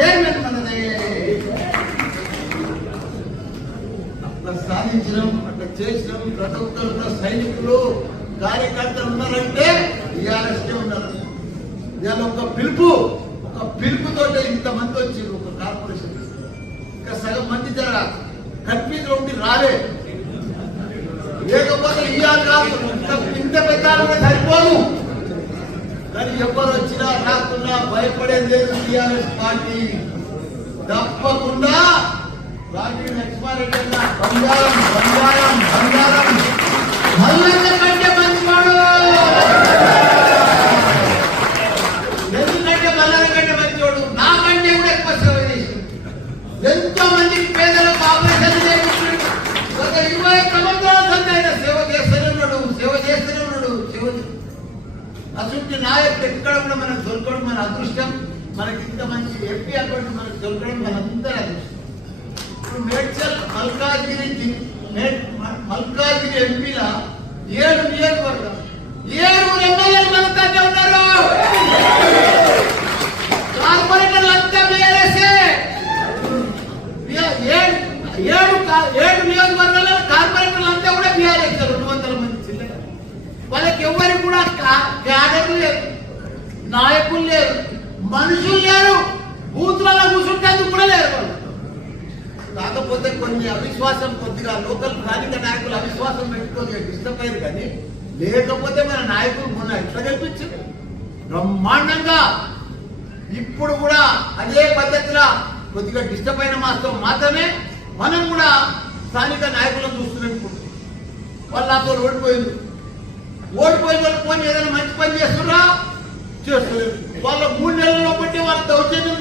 Chairman మనదే. అట్లా సాధించడం, అట్లా చేసినాం. ప్రతి ఒక్కరు సైనికులు కార్యకర్తలు ఉన్నారంటే టీఆర్ఎస్కే ఉన్నారు. ఇవాళ ఒక పిలుపుతో ఇంతమంది వచ్చి ఒక కార్పొరేషన్ ఇంకా సగం మంది జర కన్ఫ్యూజ్ ఉండి రాలే. లేకపోతే ఇవాళ కాదు ఇంత పెద్ద సరిపోదు. కానీ ఎవరు వచ్చినా రాకున్నా భయపడేది లేదు. టీఆర్ఎస్ పార్టీ తప్పకుండా రాజీవ్ ఎక్స్పారెంట్ బంగారం బంగారం బంగారం మల్లన్న కంటే మంచివాడు. ఎందుకంటే మల్లన్న కంటే మంచివాడు నాకంటే కూడా ఎక్కువ సేవ చేసి ఎంతో మందికి పేదలకు ఆపరేషన్ చేయించాడు. గత 20 సంవత్సరాల సంది ఆయన సేవ చేస్తూనే ఉన్నాడు. అటువంటి నాయకుడు ఎక్కడ కూడా మనకు దొరకడం మన అదృష్టం. మనకి ఇంత మంచి ఎంపీ అకౌంట్ మనకు దొరకడం మనందరి అదృష్టం. ఇప్పుడు మేడ్చల్ మల్కాజ్గిరి ఎంపీల 7 నియోజకవర్గం 7 ఎమ్మెల్యేలు మన దగ్గర ఉన్నారు. కార్పొరేటర్లు అంతా బీఆర్ఎస్ఏ. 7 నియోజకవర్గాల్లో కార్పొరేటర్లు అంతా కూడా బీఆర్ఎస్. 200 మంది చిల్లర. వాళ్ళకి ఎవరికి కూడా క్యాడర్లు లేరు, నాయకులు లేరు, మనుషులు లేరు, బూతులలో కూర్చుంటేందుకు కూడా లేరు వాళ్ళు. కాకపోతే కొన్ని అవిశ్వాసం కొద్దిగా లోకల్ స్థానిక నాయకులు అవిశ్వాసం పెట్టుకొని డిస్టర్బ్ అయ్యారు. కానీ లేకపోతే మన నాయకులు మొన్న ఎట్లా కల్పించారు బ్రహ్మాండంగా. ఇప్పుడు కూడా అదే పద్ధతిలో కొద్దిగా డిస్టర్బ్ అయిన మాత్రమే మనం కూడా స్థానిక నాయకులను చూస్తున్నాం. వాళ్ళు నాతో ఓడిపోయిన వాళ్ళు పోనీ ఏదైనా మంచి పని చేస్తున్నా చేస్తలేదు. వాళ్ళ 3 నెలల్లో బట్టి వాళ్ళ దౌర్జన్యం